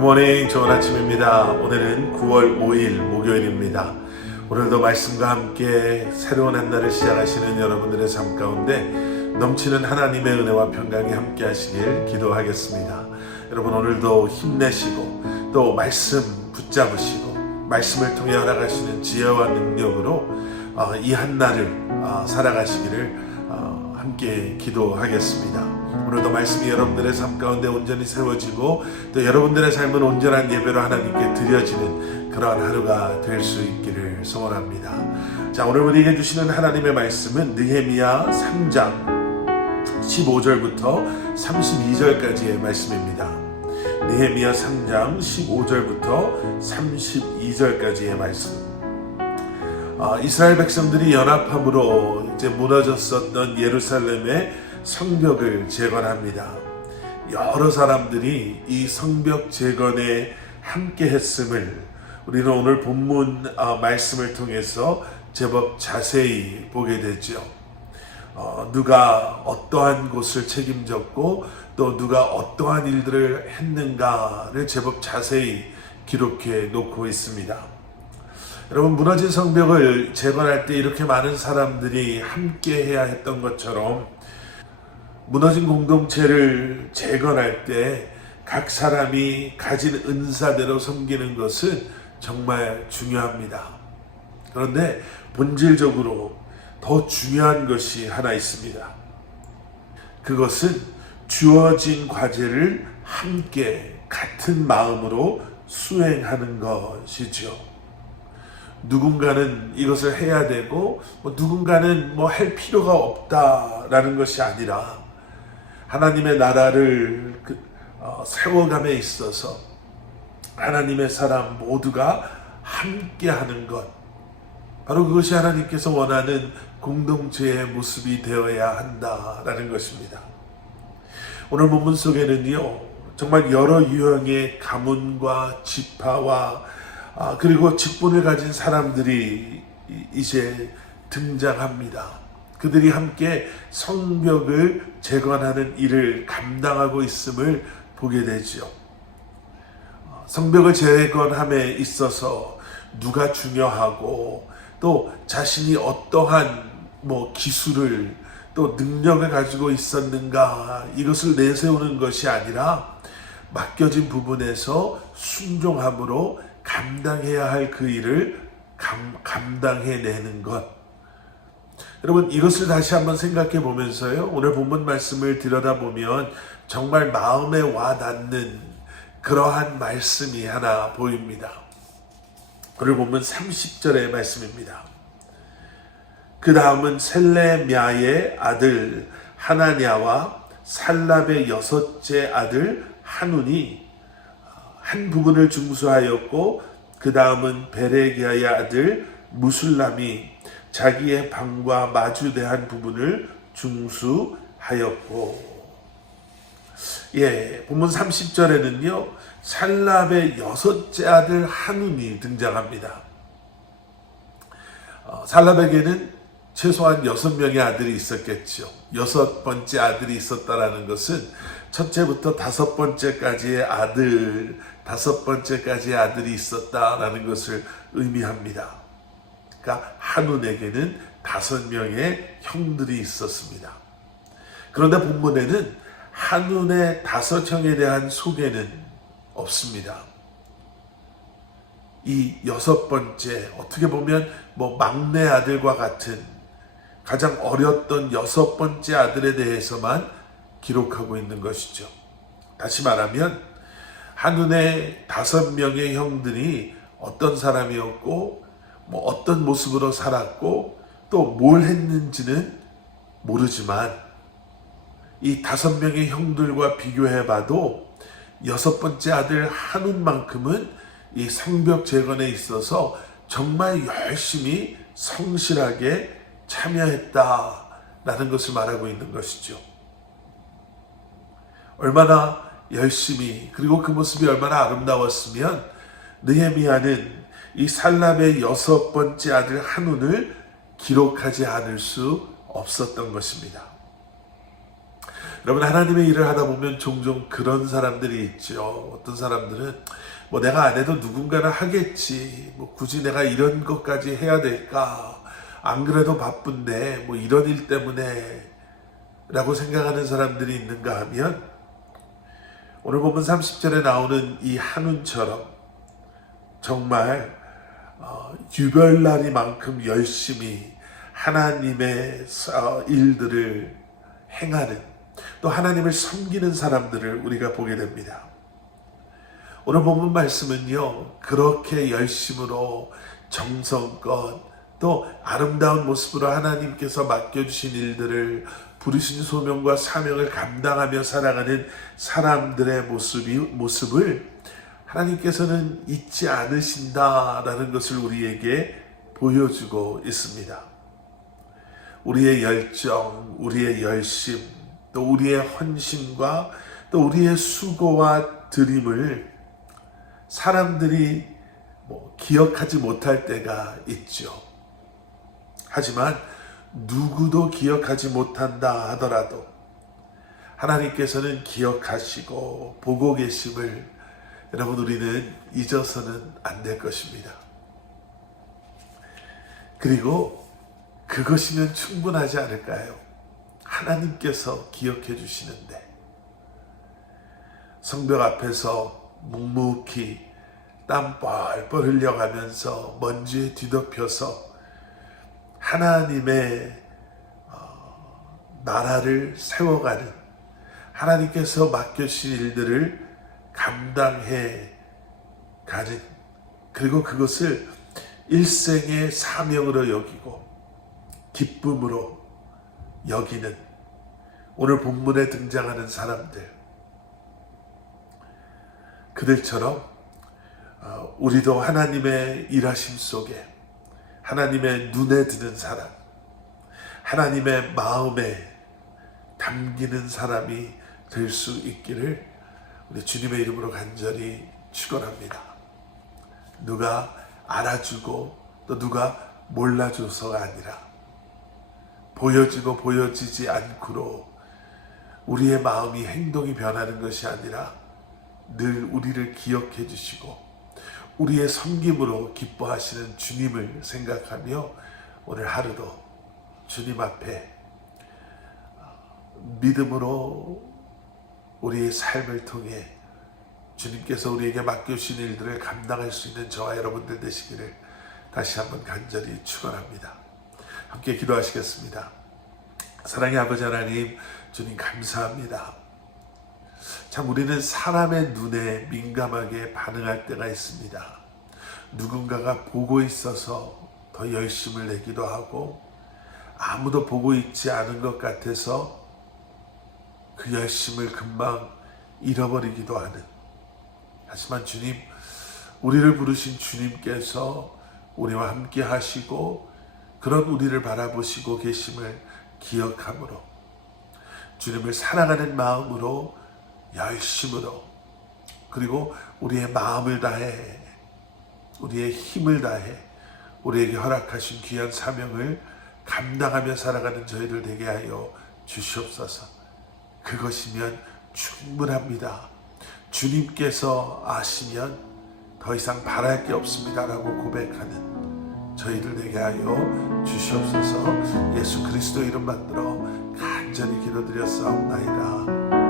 굿모닝, 좋은 아침입니다. 오늘은 9월 5일 목요일입니다. 오늘도 말씀과 함께 새로운 한 날을 시작하시는 여러분들의 삶 가운데 넘치는 하나님의 은혜와 평강이 함께 하시길 기도하겠습니다. 여러분, 오늘도 힘내시고 또 말씀 붙잡으시고 말씀을 통해 알아가시는 지혜와 능력으로 이 한 날을 살아가시기를 함께 기도하겠습니다. 오늘도 말씀이 여러분들의 삶 가운데 온전히 세워지고 또 여러분들의 삶은 온전한 예배로 하나님께 드려지는 그러한 하루가 될 수 있기를 소원합니다. 자, 오늘 우리에게 주시는 하나님의 말씀은 느헤미야 3장 15절부터 32절까지의 말씀입니다. 느헤미야 3장 15절부터 32절까지의 말씀. 이스라엘 백성들이 연합함으로 이제 무너졌었던 예루살렘의 성벽을 재건합니다. 여러 사람들이 이 성벽 재건에 함께 했음을 우리는 오늘 본문 말씀을 통해서 제법 자세히 보게 되죠. 누가 어떠한 곳을 책임졌고 또 누가 어떠한 일들을 했는가를 제법 자세히 기록해 놓고 있습니다. 여러분, 무너진 성벽을 재건할 때 이렇게 많은 사람들이 함께 해야 했던 것처럼 무너진 공동체를 재건할 때 각 사람이 가진 은사대로 섬기는 것은 정말 중요합니다. 그런데 본질적으로 더 중요한 것이 하나 있습니다. 그것은 주어진 과제를 함께 같은 마음으로 수행하는 것이죠. 누군가는 이것을 해야 되고 누군가는 할 필요가 없다라는 것이 아니라 하나님의 나라를 세워감에 있어서 하나님의 사람 모두가 함께하는 것, 바로 그것이 하나님께서 원하는 공동체의 모습이 되어야 한다라는 것입니다. 오늘 본문 속에는요, 정말 여러 유형의 가문과 지파와 그리고 직분을 가진 사람들이 이제 등장합니다. 그들이 함께 성벽을 재건하는 일을 감당하고 있음을 보게 되죠. 성벽을 재건함에 있어서 누가 중요하고 또 자신이 어떠한 기술을 또 능력을 가지고 있었는가, 이것을 내세우는 것이 아니라 맡겨진 부분에서 순종함으로 감당해야 할 그 일을 감당해내는 것. 여러분, 이것을 다시 한번 생각해 보면서요, 오늘 본문 말씀을 들여다보면 정말 마음에 와닿는 그러한 말씀이 하나 보입니다. 오늘 본문 30절의 말씀입니다. 그 다음은 셀레미야의 아들 하나냐와 살랍의 여섯째 아들 한운이 한 부분을 중수하였고, 그 다음은 베레기야의 아들 무술람이 자기의 방과 마주대한 부분을 중수하였고, 본문 30절에는요 살랍의 여섯째 아들 한운이 등장합니다. 살랍에게는 최소한 6명의 아들이 있었겠죠. 6번째 아들이 있었다라는 것은 첫째부터 5번째까지의 아들, 5번째까지의 아들이 있었다라는 것을 의미합니다. 그러니까 한운에게는 5명의 형들이 있었습니다. 그런데 본문에는 한운의 5형에 대한 소개는 없습니다. 이 6번째, 어떻게 보면 막내 아들과 같은 가장 어렸던 6번째 아들에 대해서만 기록하고 있는 것이죠. 다시 말하면 한운의 5명의 형들이 어떤 사람이었고 어떤 모습으로 살았고 또 뭘 했는지는 모르지만 이 5명의 형들과 비교해봐도 6번째 아들 한운만큼은 이 성벽 재건에 있어서 정말 열심히 성실하게 참여했다라는 것을 말하고 있는 것이죠. 얼마나 열심히, 그리고 그 모습이 얼마나 아름다웠으면 느헤미야는 이 살랍의 6번째 아들 한운을 기록하지 않을 수 없었던 것입니다. 여러분, 하나님의 일을 하다 보면 종종 그런 사람들이 있죠. 어떤 사람들은 뭐 내가 안 해도 누군가는 하겠지, 뭐 굳이 내가 이런 것까지 해야 될까, 안 그래도 바쁜데 뭐 이런 일 때문에 라고 생각하는 사람들이 있는가 하면, 오늘 본문 30절에 나오는 이 한운처럼 정말 유별나리만큼 열심히 하나님의 일들을 행하는, 또 하나님을 섬기는 사람들을 우리가 보게 됩니다. 오늘 본문 말씀은요, 그렇게 열심으로 정성껏 또 아름다운 모습으로 하나님께서 맡겨주신 일들을, 부르신 소명과 사명을 감당하며 살아가는 사람들의 모습을 하나님께서는 잊지 않으신다라는 것을 우리에게 보여주고 있습니다. 우리의 열정, 우리의 열심, 또 우리의 헌신과 또 우리의 수고와 드림을 사람들이 기억하지 못할 때가 있죠. 하지만 누구도 기억하지 못한다 하더라도 하나님께서는 기억하시고 보고 계심을 여러분, 우리는 잊어서는 안 될 것입니다. 그리고 그것이면 충분하지 않을까요? 하나님께서 기억해 주시는데, 성벽 앞에서 묵묵히 땀 뻘뻘 흘려가면서 먼지에 뒤덮여서 하나님의 나라를 세워가는, 하나님께서 맡겨주신 일들을 감당해 가는, 그리고 그것을 일생의 사명으로 여기고 기쁨으로 여기는 오늘 본문에 등장하는 사람들, 그들처럼 우리도 하나님의 일하심 속에 하나님의 눈에 드는 사람, 하나님의 마음에 담기는 사람이 될 수 있기를 우리 주님의 이름으로 간절히 축원합니다. 누가 알아주고 또 누가 몰라줘서가 아니라, 보여지고 보여지지 않고로 우리의 마음이, 행동이 변하는 것이 아니라 늘 우리를 기억해 주시고 우리의 섬김으로 기뻐하시는 주님을 생각하며 오늘 하루도 주님 앞에 믿음으로 우리의 삶을 통해 주님께서 우리에게 맡겨주신 일들을 감당할 수 있는 저와 여러분들 되시기를 다시 한번 간절히 축원합니다. 함께 기도하시겠습니다. 사랑의 아버지 하나님, 주님 감사합니다. 참 우리는 사람의 눈에 민감하게 반응할 때가 있습니다. 누군가가 보고 있어서 더 열심을 내기도 하고, 아무도 보고 있지 않은 것 같아서 그 열심을 금방 잃어버리기도 하는, 하지만 주님, 우리를 부르신 주님께서 우리와 함께 하시고 그런 우리를 바라보시고 계심을 기억함으로 주님을 사랑하는 마음으로, 열심으로, 그리고 우리의 마음을 다해, 우리의 힘을 다해 우리에게 허락하신 귀한 사명을 감당하며 살아가는 저희를 되게 하여 주시옵소서. 그것이면 충분합니다. 주님께서 아시면 더 이상 바랄 게 없습니다라고 고백하는 저희들 되게 하여 주시옵소서. 예수 그리스도 이름 받들어 간절히 기도드렸사옵나이다.